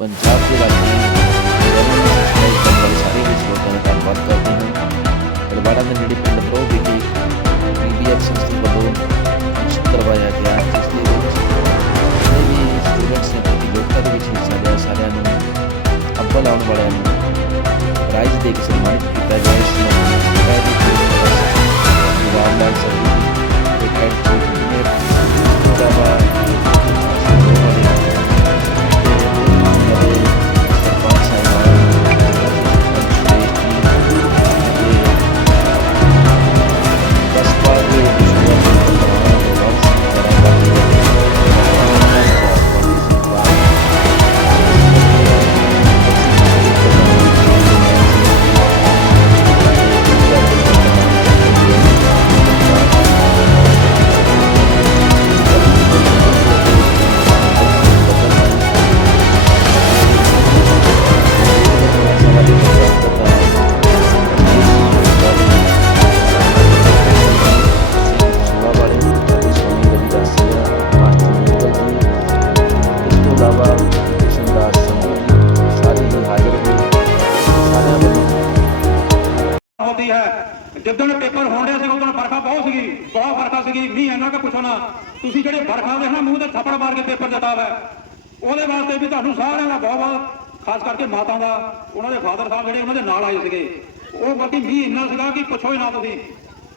ਪੰਜਾਬ ਦੇ ਰਾਜੀ ਗਵਰਨਮੈਂਟ ਸਾਰੇ ਹੀ ਸਰੋਤਾਂ ਦਾ ਧੰਨਵਾਦ ਕਰਦੇ ਹਾਂ ਤਲਵਾੜਾ ਦੇ ਨੇੜੇ ਪਿੰਡ ਬਰੋ ਵਿਖੇ ਪੀਬੀਐਫ ਸੰਸਥਾ ਵੱਲੋਂ ਕੁਛ ਕਰਵਾਇਆ ਗਿਆ ਜਿਸ ਦੇ ਵਿੱਚ ਜਿਹੜੇ ਵੀ ਸਟੂਡੈਂਟਸ ਨੇ ਪ੍ਰਤੀਯੋਗਤਾ ਦੇ ਵਿੱਚ ਹਿੱਸਾ ਲਿਆ ਸਾਰਿਆਂ ਨੂੰ ਅੱਵਲ ਆਉਣ ਵਾਲਿਆਂ ਨੂੰ ਪ੍ਰਾਈਜ਼ ਦੇ ਕੇ ਸਨਮਾਨਿਤ ਕੀਤਾ ਗਿਆ ਇਸ ਮੌਕੇ ਪ੍ਰਾਈਜ਼ ਜਵਾਬ ਲਾਲ ਸਰ ਤੇ ਹੈਡ ਚੀਫ ਇੰਜੀਨੀਅਰ ਇਸ ਬਹੁਤ ਸੀਗੀ, ਬਹੁਤ ਵਰਖਾ ਸੀਗੀ, ਮੀਂਹ ਇੰਨਾ ਕਿ ਪੁੱਛੋ ਨਾ। ਤੁਸੀਂ ਜਿਹੜੇ ਵਰਖਾ ਦੇ ਨਾ ਮੂੰਹ ਤੇ ਥੱਪੜ ਮਾਰ ਕੇ ਪੇਪਰ ਦਿੱਤਾ ਵਾ ਉਹਦੇ ਵਾਸਤੇ ਵੀ ਤੁਹਾਨੂੰ ਸਾਰਿਆਂ ਦਾ ਬਹੁਤ ਬਹੁਤ, ਖਾਸ ਕਰਕੇ ਮਾਤਾ ਦਾ, ਉਹਨਾਂ ਦੇ ਫਾਦਰ ਸਾਹਿਬ ਜਿਹੜੇ ਉਹਨਾਂ ਦੇ ਨਾਲ ਆਏ ਸੀਗੇ। ਉਹ ਬਾਕੀ ਮੀਂਹ ਇੰਨਾ ਸੀਗਾ ਕਿ ਪੁੱਛੋ ਹੀ ਨਾ ਤੁਸੀਂ।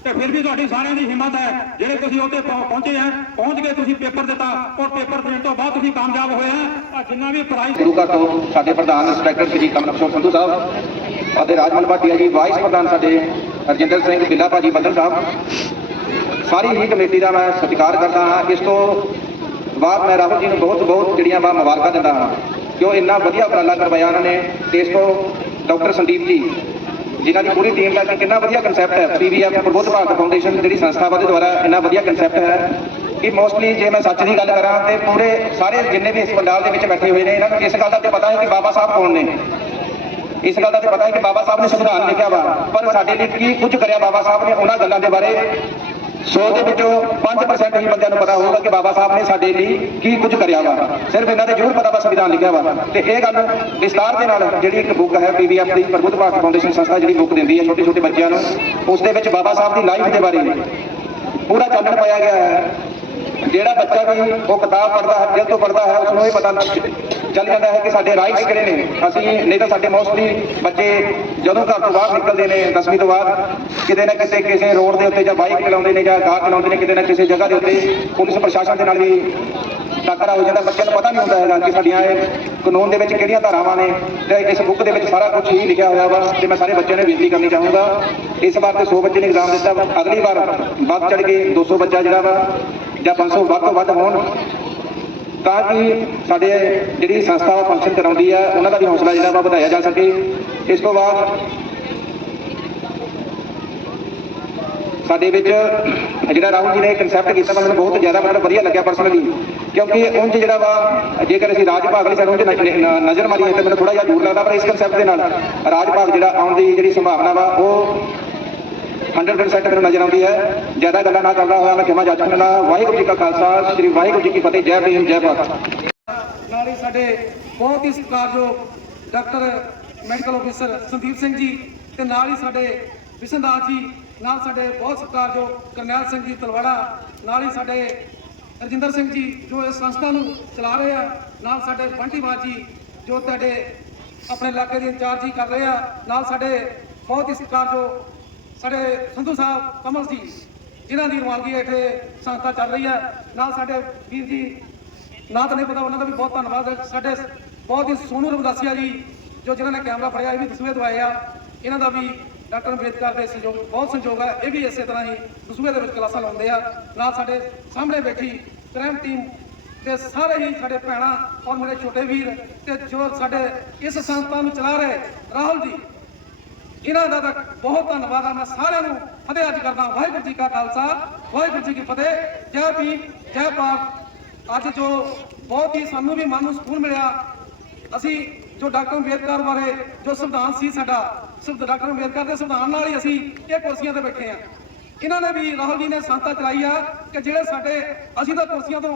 ਤੇ ਫਿਰ ਵੀ ਤੁਹਾਡੀ ਸਾਰਿਆਂ ਦੀ ਹਿੰਮਤ ਹੈ, ਜਿਹੜੇ ਤੁਸੀਂ ਉੱਥੇ ਪਹੁੰਚੇ ਆ ਪਹੁੰਚ ਕੇ ਤੁਸੀਂ ਪੇਪਰ ਦਿੱਤਾ ਔਰ ਪੇਪਰ ਦੇਣ ਤੋਂ ਬਾਅਦ ਤੁਸੀਂ ਕਾਮਯਾਬ ਹੋਏ ਆ ਜਿੰਨਾ ਵੀ ਪ੍ਰਾਈਜ਼ ਗੁਰੂ ਘਰ ਤੋਂ ਸਾਡੇ ਪ੍ਰਧਾਨ ਇੰਸਪੈਕਟਰ ਸ੍ਰੀ ਕਮਲਕਿਸ਼ੋਰ ਸੰਧੂ ਸਾਹਿਬ ਅਤੇ ਰਾਜਮਲ ਜੀ ਵਾਈਸ ਪ੍ਰਧਾਨ ਸਾਡੇ ਰਜਿੰਦਰ ਸਿੰਘ ਬਿੱਲਾ ਭਾਜੀ ਬੱਦਲ ਸਾਹਿਬ। ਸਾਰੀ ਹੀ ਕਮੇਟੀ ਦਾ ਮੈਂ ਸਤਿਕਾਰ ਕਰਦਾ ਹਾਂ। ਇਸ ਤੋਂ ਬਾਅਦ ਮੈਂ ਰਾਹੁਲ ਜੀ ਨੂੰ ਬਹੁਤ ਬਹੁਤ ਜਿਹੜੀਆਂ ਵਾ ਮੁਬਾਰਕਾਂ ਦਿੰਦਾ ਹਾਂ ਕਿਉਂ ਇੰਨਾ ਵਧੀਆ ਉਪਰਾਲਾ ਕਰਵਾਇਆ ਉਹਨਾਂ ਨੇ ਤੇ ਇਸ ਤੋਂ ਡਾਕਟਰ ਸੰਦੀਪ ਜੀ, ਜਿਨ੍ਹਾਂ ਦੀ ਪੂਰੀ ਟੀਮ ਦਾ ਕਿ ਕਿੰਨਾ ਵਧੀਆ ਕਨਸੈਪਟ ਹੈ ਪੀਵੀਐਫ ਪ੍ਰਬੋਧ ਭਾਰਤ ਫਾਊਂਡੇਸ਼ਨ ਜਿਹੜੀ ਸੰਸਥਾ ਵਾ ਦੇ ਦੁਆਰਾ ਇੰਨਾ ਵਧੀਆ ਕਨਸੈਪਟ ਹੈ ਕਿ ਮੋਸਟਲੀ ਜੇ ਮੈਂ ਸੱਚ ਦੀ ਗੱਲ ਕਰਾਂ ਤੇ ਪੂਰੇ ਸਾਰੇ ਜਿੰਨੇ ਵੀ ਇਸ ਪੰਡਾਲ ਦੇ ਵਿੱਚ ਬੈਠੇ ਹੋਏ ਨੇ, ਇਹਨਾਂ ਨੂੰ ਇਸ ਗੱਲ ਦਾ ਤੇ ਪਤਾ ਹੈ ਕਿ ਬਾਬਾ ਸਾਹਿਬ ਕੌਣ ਨੇ। ਇਸ ਗੱਲ ਦਾ ਤੇ ਪਤਾ ਹੈ ਕਿ ਬਾਬਾ ਸਾਹਿਬ ਨੇ ਸੰਵਿਧਾਨ ਲਿਖਿਆ ਵਾ। ਪਰ ਸਾਡੇ ਲਈ ਕੀ ਕੁਝ ਕਰਿਆ ਬਾਬਾ ਸਾਹਿਬ ਨੇ ਉਹਨਾਂ ਗੱਲਾਂ ਦੇ ਬਾਰੇ? 100 ਦੇ ਵਿੱਚੋਂ 5% ਹੀ ਬੰਦਿਆਂ ਨੂੰ ਪਤਾ ਹੋਊਗਾ ਕਿ ਬਾਬਾ ਸਾਹਿਬ ਨੇ ਸਾਡੇ ਲਈ ਕੀ ਕੁਝ ਕਰਿਆ ਵਾ। ਸਿਰਫ ਇਹਨਾਂ ਦੇ ਜ਼ਰੂਰ ਪਤਾ ਵਾ ਸੰਵਿਧਾਨ ਲਿਖਿਆ ਵਾ। ਤੇ ਇਹ ਗੱਲ ਵਿਸਤਾਰ ਦੇ ਨਾਲ ਜਿਹੜੀ ਇੱਕ ਬੁੱਕ ਹੈ ਪੀਵੀਐਫ ਦੀ ਪ੍ਰਬੁੱਧ ਭਾਰਤ ਫਾਊਂਡੇਸ਼ਨ ਸੰਸਥਾ ਜਿਹੜੀ ਬੁੱਕ ਦਿੰਦੀ ਹੈ ਛੋਟੇ ਛੋਟੇ ਬੱਚਿਆਂ ਨੂੰ, ਉਸ ਦੇ ਵਿੱਚ ਬਾਬਾ ਸਾਹਿਬ ਦੀ ਲਾਈਫ ਦੇ ਬਾਰੇ ਪੂਰਾ ਚਾਨਣ ਪਾਇਆ ਗਿਆ ਹੈ। ਜਿਹੜਾ ਬੱਚਾ ਵੀ ਉਹ ਕਿਤਾਬ ਪੜ੍ਹਦਾ ਹੈ, ਦਿਲ ਤੋਂ ਪੜ੍ਹਦਾ ਹੈ ਉਸ ਨੂੰ ਇਹ ਪਤਾ ਚੱਲ ਜਾਂਦਾ ਹੈ ਕਿ ਸਾਡੇ ਰਾਈਟਸ ਕਿਹੜੇ ਨੇ। ਅਸੀਂ ਨਹੀਂ ਤਾਂ ਸਾਡੇ ਮੋਸਟਲੀ ਬੱਚੇ ਜਦੋਂ ਘਰ ਤੋਂ ਬਾਹਰ ਨਿਕਲਦੇ ਨੇ 10ਵੀਂ ਤੋਂ ਬਾਅਦ, ਕਿਤੇ ਨਾ ਕਿਤੇ ਕਿਸੇ ਰੋਡ ਦੇ ਉੱਤੇ ਜਾਂ ਬਾਈਕ ਚਲਾਉਂਦੇ ਨੇ ਜਾਂ ਕਾਰ ਚਲਾਉਂਦੇ ਨੇ ਕਿਤੇ ਨਾ ਕਿਸੇ ਜਗ੍ਹਾ ਦੇ ਉੱਤੇ ਪੁਲਿਸ ਪ੍ਰਸ਼ਾਸਨ ਦੇ ਨਾਲ ਵੀ ਟੱਕਰਾ ਹੋ ਜਾਂਦਾ। ਬੱਚਿਆਂ ਨੂੰ ਪਤਾ ਨਹੀਂ ਹੁੰਦਾ ਹੈਗਾ ਕਿ ਸਾਡੀਆਂ ਇਹ ਕਾਨੂੰਨ ਦੇ ਵਿੱਚ ਕਿਹੜੀਆਂ ਧਾਰਾਵਾਂ ਨੇ ਤੇ ਇਸ ਬੁੱਕ ਦੇ ਵਿੱਚ ਸਾਰਾ ਕੁਝ ਹੀ ਲਿਖਿਆ ਹੋਇਆ ਵਾ ਤੇ ਮੈਂ ਸਾਰੇ ਬੱਚਿਆਂ ਨੂੰ ਬੇਨਤੀ ਕਰਨੀ ਚਾਹੂੰਗਾ। ਇਸ ਵਾਰ ਤੇ 100 ਬੱਚੇ ਨੇ ਇਗਜ਼ਾਮ ਦਿੱਤਾ ਵਾ। ਅਗਲੀ ਵਾਰ ਵੱਧ ਚੜ ਕੇ 200 ਬੱਚਾ ਜਿਹੜਾ ਵਾ ਜਾਂ 500 ਵੱਧ ਤੋਂ ਵੱਧ ਹੋਣ ਤਾਂ ਕਿ ਸਾਡੇ ਜਿਹੜੀ ਸੰਸਥਾ ਵਾ ਫੰਕਸ਼ਨ ਕਰਾਉਂਦੀ ਆ, ਉਹਨਾਂ ਦਾ ਵੀ ਹੌਸਲਾ ਜਿਹੜਾ ਵਾ ਵਧਾਇਆ ਜਾ ਸਕੇ। ਇਸ ਤੋਂ ਬਾਅਦ ਸਾਡੇ ਵਿੱਚ ਜਿਹੜਾ ਰਾਹੁਲ ਜੀ ਨੇ ਕਨਸੈਪਟ ਕੀਤਾ ਵਾ ਮੈਨੂੰ ਬਹੁਤ ਜ਼ਿਆਦਾ ਮੈਨੂੰ ਵਧੀਆ ਲੱਗਿਆ ਪਰਸਨਲੀ ਕਿਉਂਕਿ ਉਂਝ ਜਿਹੜਾ ਵਾ, ਜੇਕਰ ਅਸੀਂ ਰਾਜ ਭਾਗ ਲਈ ਸਾਨੂੰ ਉਂਝ ਨਜ਼ਰ ਮਾਰੀਏ, ਤਾਂ ਮੈਨੂੰ ਥੋੜਾ ਜਿਹਾ ਦੂਰ ਲੱਗਦਾ, ਪਰ ਇਸ ਕਨਸੈਪਟ ਦੇ ਨਾਲ ਰਾਜ ਭਾਗ ਜਿਹੜਾ ਆਉਣ ਦੀ ਜਿਹੜੀ ਸੰਭਾਵਨਾ ਵਾ, ਉਹ 100% ਮੈਨੂੰ ਨਜ਼ਰ ਆਉਂਦੀ ਹੈ। ਜ਼ਿਆਦਾ ਗੱਲਾਂ ਨਾ ਕਰਦਾ ਹੋਇਆ ਮੈਂ ਖਿਮਾ ਜਾਚਣਾ ਵਾਹਿਗੁਰੂ ਜੀ ਕਾ ਖਾਲਸਾ, ਸ੍ਰੀ ਵਾਹਿਗੁਰੂ ਜੀ ਕੀ ਫਤਿਹ, ਜੈ ਭੀਮ, ਜੈ ਭਾਰਤ। ਨਾਲ ਹੀ ਸਾਡੇ ਬਹੁਤ ਹੀ ਸਤਿਕਾਰਯੋਗ doctor medical officer Sandeep Singh ji ਤੇ ਨਾਲ ਹੀ ਸਾਡੇ ਵਿਸ਼ਨਦਾਸ ਜੀ, ਨਾਲ ਸਾਡੇ ਬਹੁਤ ਸਤਿਕਾਰਯੋਗ ਕਰਨੈਲ ਸਿੰਘ ਜੀ ਤਲਵਾੜਾ, ਨਾਲ ਹੀ ਸਾਡੇ ਰਜਿੰਦਰ ਸਿੰਘ ਜੀ ਜੋ ਇਸ ਸੰਸਥਾ ਨੂੰ ਚਲਾ ਰਹੇ ਆ, ਨਾਲ ਸਾਡੇ ਬੰਟੀ ਜੀ ਜੋ ਤੁਹਾਡੇ ਆਪਣੇ ਇਲਾਕੇ ਦੇ ਇੰਚਾਰਜ ਜੀ ਕਰ ਰਹੇ ਆ, ਨਾਲ ਸਾਡੇ ਬਹੁਤ ਹੀ ਸਤਿਕਾਰਯੋਗ ਸਾਡੇ ਸੰਧੂ ਸਾਹਿਬ ਕਮਲ ਜੀ, ਜਿਨ੍ਹਾਂ ਦੀ ਰਵਾਨਗੀ ਇੱਥੇ ਸੰਸਥਾ ਚੱਲ ਰਹੀ ਹੈ ਨਾਲ ਸਾਡੇ ਵੀਰ ਜੀ ਨਾ ਤਾਂ ਨਹੀਂ ਪਤਾ ਉਹਨਾਂ ਦਾ ਵੀ ਬਹੁਤ ਧੰਨਵਾਦ ਸਾਡੇ ਬਹੁਤ ਹੀ ਸੋਨੂ ਰਮਦਾਸੀਆ ਜੀ, ਜੋ ਜਿਨ੍ਹਾਂ ਨੇ ਕੈਮਰਾ ਫੜਿਆ, ਇਹ ਵੀ ਦਸਵੇਂ ਦਵਾਏ ਆ। ਇਹਨਾਂ ਦਾ ਵੀ ਡਾਕਟਰ ਅੰਬੇਦਕਰ ਦੇ ਸਹਿਯੋਗ, ਬਹੁਤ ਸਹਿਯੋਗ ਹੈ ਇਹ ਵੀ ਇਸੇ ਤਰ੍ਹਾਂ ਹੀ ਦਸੂਏ ਦੇ ਵਿੱਚ ਕਲਾਸਾਂ ਲਾਉਂਦੇ ਆ। ਨਾਲ ਸਾਡੇ ਸਾਹਮਣੇ ਬੈਠੀ ਕ੍ਰਾਈਮ ਟੀਮ ਤੇ ਸਾਰੇ ਹੀ ਸਾਡੇ ਭੈਣਾਂ ਔਰ ਮੇਰੇ ਛੋਟੇ ਵੀਰ ਤੇ ਜੋ ਸਾਡੇ ਇਸ ਸੰਸਥਾ ਨੂੰ ਚਲਾ ਰਹੇ ਰਾਹੁਲ ਜੀ, ਇਹਨਾਂ ਦਾ ਤਾਂ ਬਹੁਤ ਧੰਨਵਾਦ ਆ। ਮੈਂ ਸਾਰਿਆਂ ਨੂੰ ਫਤਿਹ ਅੱਜ ਕਰਦਾ ਵਾਹਿਗੁਰੂ ਜੀ ਕਾ ਖਾਲਸਾ, ਵਾਹਿਗੁਰੂ ਜੀ ਕੀ ਫਤਿਹ। ਜੈ ਭੀਮ, ਜੈ ਭਾਰਤ। ਅੱਜ ਜੋ ਬਹੁਤ ਹੀ ਸਾਨੂੰ ਵੀ ਮਨ ਨੂੰ ਸਕੂਨ ਮਿਲਿਆ, ਅਸੀਂ ਜੋ ਡਾਕਟਰ ਅੰਬੇਦਕਰ ਬਾਰੇ ਜੋ ਸੰਵਿਧਾਨ ਸੀ ਸਾਡਾ ਸਿਰਫ ਡਾਕਟਰ ਅੰਬੇਦਕਰ ਦੇ ਸੰਵਿਧਾਨ ਨਾਲ ਹੀ ਅਸੀਂ ਇਹ ਕੁਰਸੀਆਂ ਤੇ ਬੈਠੇ ਆ ਇਹਨਾਂ ਨੇ ਵੀ ਰਾਹੁਲ ਜੀ ਨੇ ਸੰਸਥਾ ਚਲਾਈ ਆ ਕਿ ਜਿਹੜੇ ਸਾਡੇ, ਅਸੀਂ ਤਾਂ ਕੁਰਸੀਆਂ ਤੋਂ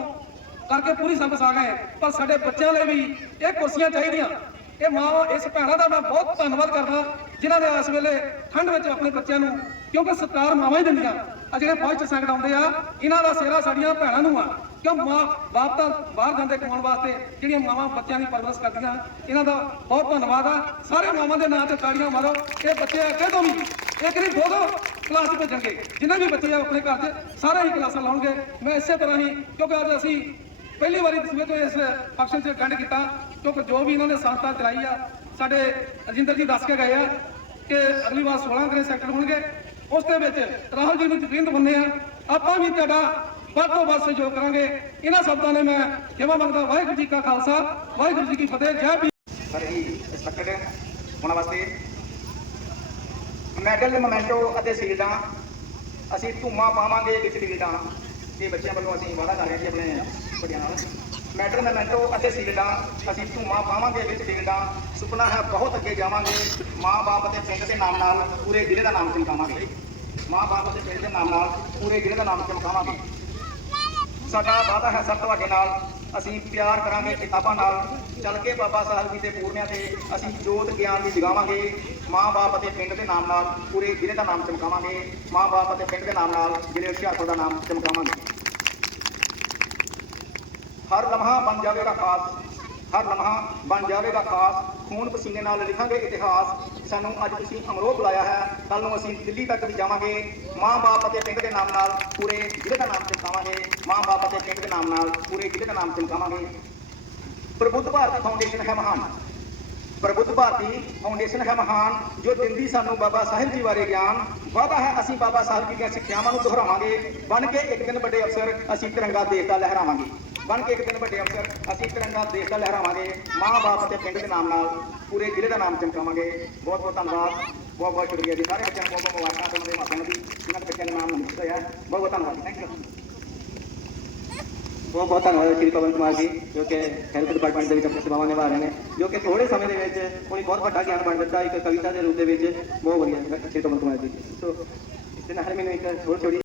ਕਰਕੇ ਪੂਰੀ ਸਰਵਿਸ ਆ ਗਏ, ਪਰ ਸਾਡੇ ਬੱਚਿਆਂ ਲਈ ਵੀ ਇਹ ਕੁਰਸੀਆਂ ਚਾਹੀਦੀਆਂ। ਇਹ ਮਾਂ, ਇਸ ਭੈਣਾਂ ਦਾ ਮੈਂ ਬਹੁਤ ਧੰਨਵਾਦ ਕਰਦਾ, ਜਿਨ੍ਹਾਂ ਨੇ ਇਸ ਵੇਲੇ ਠੰਡ ਵਿੱਚ ਆਪਣੇ ਬੱਚਿਆਂ ਨੂੰ, ਕਿਉਂਕਿ ਸਰਕਾਰ ਮਾਵਾਂ ਹੀ ਦਿੰਦੀਆਂ। ਆ ਜਿਹੜੇ ਫੌਜ ਚ ਸੈਕਟ ਆਉਂਦੇ ਆ, ਇਹਨਾਂ ਦਾ ਸਿਹਰਾ ਸਾਡੀਆਂ ਭੈਣਾਂ ਨੂੰ ਆ। ਕਿਉਂ ਮਾਂ ਬਾਪ ਤਾਂ ਬਾਹਰ ਜਾਂਦੇ ਕਮਾਉਣ ਵਾਸਤੇ, ਜਿਹੜੀਆਂ ਮਾਵਾਂ ਬੱਚਿਆਂ ਦੀ ਪਰਵਰਿਸ਼ ਕਰਦੀਆਂ, ਇਹਨਾਂ ਦਾ ਬਹੁਤ ਧੰਨਵਾਦ ਆ। ਸਾਰੇ ਮਾਵਾਂ ਦੇ ਨਾਂ ਤੇ ਤਾੜੀਆਂ ਮਾਰੋ। ਇਹ ਬੱਚੇ ਅੱਗੇ ਤੋਂ ਵੀ, ਇੱਕ ਨਹੀਂ, ਦੋ ਦੋ ਕਲਾਸ ਭੇਜਣਗੇ। ਜਿੰਨੇ ਵੀ ਬੱਚੇ ਆ ਆਪਣੇ ਘਰ 'ਚ ਸਾਰੇ ਹੀ ਕਲਾਸਾਂ ਲਾਉਣਗੇ। ਮੈਂ ਇਸੇ ਤਰ੍ਹਾਂ ਹੀ, ਕਿਉਂਕਿ ਅੱਜ ਅਸੀਂ ਪਹਿਲੀ ਵਾਰੀ ਤਸਵੀਰ ਤੋਂ ਇਸ ਫੰਕਸ਼ਨ 'ਚ ਅਟੈਂਡ ਕੀਤਾ, ਕਿਉਂਕਿ ਜੋ ਵੀ ਇਹਨਾਂ ਨੇ ਸੰਸਥਾ ਚਲਾਈ ਆ, ਸਾਡੇ ਰਜਿੰਦਰ ਜੀ ਦੱਸ ਕੇ ਗਏ ਆ ਕਿ ਅਗਲੀ ਵਾਰ 16 ਗ੍ਰੇ ਸੈਕਟਰ ਹੋਣਗੇ। ਉਸ ਦੇ ਵਿੱਚ ਰਾਹੁਲ ਜੀ ਨੂੰ ਯਕੀਨ ਦਿਵਾਉਂਦੇ ਆ, ਆਪਾਂ ਵੀ ਤੁਹਾਡਾ ਵੱਧ ਤੋਂ ਵੱਧ ਸਹਿਯੋਗ ਕਰਾਂਗੇ। ਇਹਨਾਂ ਸ਼ਬਦਾਂ ਨੇ ਮੈਂ ਖਿਮਾ ਮੰਗਦਾ ਵਾਹਿਗੁਰੂ ਜੀ ਕਾ ਖਾਲਸਾ, ਵਾਹਿਗੁਰੂ ਜੀ ਕੀ ਫਤਿਹ। ਜੈ ਭੀਮ ਸਾਰੇ ਹੀ ਰਿਸਪੈਕਟਡ ਉਹਨਾਂ ਵਾਸਤੇ ਮੈਡਲ, ਮੋਮੈਂਟੋ ਅਤੇ ਸੀਟਾਂ ਅਸੀਂ ਧੂਮਾ ਪਾਵਾਂਗੇ ਵਿੱਚ ਸੀਲਡਾਂ ਇਹ ਬੱਚਿਆਂ ਵੱਲੋਂ ਅਸੀਂ ਵਾਅਦਾ ਕਰ ਰਹੇ ਹਾਂ ਆਪਣੇ ਵੱਡਿਆਂ ਨਾਲ। ਮੈਡਲ, ਮੋਮੈਂਟੋ ਅਤੇ ਸੀਟਾਂ ਅਸੀਂ ਧੂਮਾ ਪਾਵਾਂਗੇ ਵਿੱਚ ਸੀਲਡਾਂ ਸੁਪਨਾ ਹੈ ਬਹੁਤ ਅੱਗੇ ਜਾਵਾਂਗੇ। ਮਾਂ-ਬਾਪ ਅਤੇ ਪਿੰਡ ਦੇ ਨਾਮ ਨਾਲ ਪੂਰੇ ਜ਼ਿਲ੍ਹੇ ਦਾ ਨਾਮ ਚਮਕਾਵਾਂਗੇ। ਮਾਂ-ਬਾਪ ਅਤੇ ਪਿੰਡ ਦੇ ਨਾਮ ਨਾਲ ਪੂਰੇ ਜ਼ਿਲ੍ਹੇ ਦਾ ਨਾਮ ਚਮਕਾਵਾਂਗੇ। ਸਾਡਾ ਵਾਅਦਾ ਹੈ ਸਭ ਤੁਹਾਡੇ ਨਾਲ। ਅਸੀਂ ਪਿਆਰ ਕਰਾਂਗੇ ਕਿਤਾਬਾਂ ਨਾਲ। ਚੱਲ ਕੇ ਬਾਬਾ ਸਾਹਿਬ ਜੀ ਦੇ ਪੂਰਨਿਆਂ ਤੇ ਅਸੀਂ ਜੋਤ ਗਿਆਨ ਦੀ ਜਗਾਵਾਂਗੇ। ਮਾਂ-ਬਾਪ ਅਤੇ ਪਿੰਡ ਦੇ ਨਾਮ ਨਾਲ ਪੂਰੇ ਜ਼ਿਲ੍ਹੇ ਦਾ ਨਾਮ ਚਮਕਾਵਾਂਗੇ। ਮਾਂ-ਬਾਪ ਅਤੇ ਪਿੰਡ ਦੇ ਨਾਮ ਨਾਲ ਜ਼ਿਲ੍ਹੇ ਹੁਸ਼ਿਆਰਪੁਰ ਦਾ ਨਾਮ ਚਮਕਾਵਾਂਗੇ। ਹਰ ਲਮਹਾ ਬਣ ਜਾਵੇਗਾ ਖਾਸ। ਹਰ ਲਮਹਾ ਬਣ ਜਾਵੇਗਾ ਖਾਸ। ਖੂਨ ਪਸੀਨੇ ਨਾਲ ਲਿਖਾਂਗੇ ਇਤਿਹਾਸ। ਸਾਨੂੰ ਅੱਜ ਤੁਸੀਂ ਅਮਰੋਹ ਬੁਲਾਇਆ ਹੈ। ਕੱਲ ਨੂੰ ਅਸੀਂ ਦਿੱਲੀ ਤੱਕ ਵੀ ਜਾਵਾਂਗੇ। ਮਾਂ-ਬਾਪ ਅਤੇ ਪਿੰਡ ਦੇ ਨਾਮ ਨਾਲ ਪੂਰੇ ਜ਼ਿਲ੍ਹੇ ਦਾ ਨਾਮ ਚਮਕਾਵਾਂਗੇ ਮਾਂ-ਬਾਪ ਅਤੇ ਪਿੰਡ ਦੇ ਨਾਮ ਨਾਲ ਪੂਰੇ ਜ਼ਿਲ੍ਹੇ ਦਾ ਨਾਮ ਚਮਕਾਵਾਂਗੇ ਪ੍ਰਬੁੱਧ ਭਾਰਤ ਫਾਊਂਡੇਸ਼ਨ ਹੈ ਮਹਾਨ। ਪ੍ਰਬੁੱਧ ਭਾਰਤੀ ਫਾਊਂਡੇਸ਼ਨ ਹੈ ਮਹਾਨ, ਜੋ ਦਿੰਦੀ ਸਾਨੂੰ ਬਾਬਾ ਸਾਹਿਬ ਜੀ ਬਾਰੇ ਗਿਆਨ, ਵਾਅਦਾ ਹੈ ਅਸੀਂ ਬਾਬਾ ਸਾਹਿਬ ਜੀ ਦੀਆਂ ਸਿੱਖਿਆਵਾਂ ਨੂੰ ਦੁਹਰਾਵਾਂਗੇ। ਬਣ ਕੇ ਇੱਕ ਦਿਨ ਵੱਡੇ ਅਫਸਰ ਅਸੀਂ ਤਿਰੰਗਾ ਦੇਸ਼ ਦਾ ਲਹਿਰਾਵਾਂਗੇ। ਬਣ ਕੇ ਇੱਕ ਦਿਨ ਵੱਡੇ ਅਫਸਰ, ਅਸੀਂ ਤਿਰੰਗਾ ਦੇਸ਼ ਦਾ ਲਹਿਰਾਵਾਂਗੇ, ਮਾਂ-ਬਾਪ ਅਤੇ ਪਿੰਡ ਦੇ ਨਾਮ ਨਾਲ, ਪੂਰੇ ਜ਼ਿਲ੍ਹੇ ਦਾ ਨਾਮ ਚਮਕਾਵਾਂਗੇ। ਬਹੁਤ ਬਹੁਤ ਧੰਨਵਾਦ ਬਹੁਤ ਬਹੁਤ ਸ਼ੁਕਰੀਆ ਜੀ। ਸਾਰੇ ਬੱਚਿਆਂ ਨੂੰ ਬਹੁਤ ਬਹੁਤ ਮੁਬਾਰਕਾਂ ਤੇ ਉਹਨਾਂ ਮਾਪਿਆਂ ਨੂੰ ਜਿਨ੍ਹਾਂ ਦੇ ਬੱਚਿਆਂ ਦੇ ਨਾਮ ਨਿਸ਼ਚਿਤ ਹੋਇਆ ਬਹੁਤ ਬਹੁਤ ਧੰਨਵਾਦ ਥੈਂਕ ਯੂ ਬਹੁਤ ਬਹੁਤ ਧੰਨਵਾਦ ਸ਼੍ਰੀ ਪਵਨ ਕੁਮਾਰ ਜੀ, ਜੋ ਕਿ ਹੈਲਥ ਡਿਪਾਰਟਮੈਂਟ ਦੇ ਵਿੱਚ ਆਪਣੀ ਸੇਵਾਵਾਂ ਨਿਭਾ ਰਹੇ ਨੇ, ਜੋ ਕਿ ਥੋੜੇ ਸਮੇਂ ਦੇ ਵਿੱਚ ਉਹਨੇ ਬਹੁਤ ਵੱਡਾ ਗਿਆਨ ਬਣ ਦਿੱਤਾ ਇੱਕ ਕਵਿਤਾ ਦੇ ਰੂਪ ਦੇ ਵਿੱਚ, ਬਹੁਤ ਵਧੀਆ ਸ਼੍ਰੀ ਪਵਨ ਕੁਮਾਰ ਜੀ। ਸੋ ਇਸ ਦੇ ਨਾਲ ਮੈਨੂੰ ਇੱਕ ਛੋਟੀ ਛੋਟੀ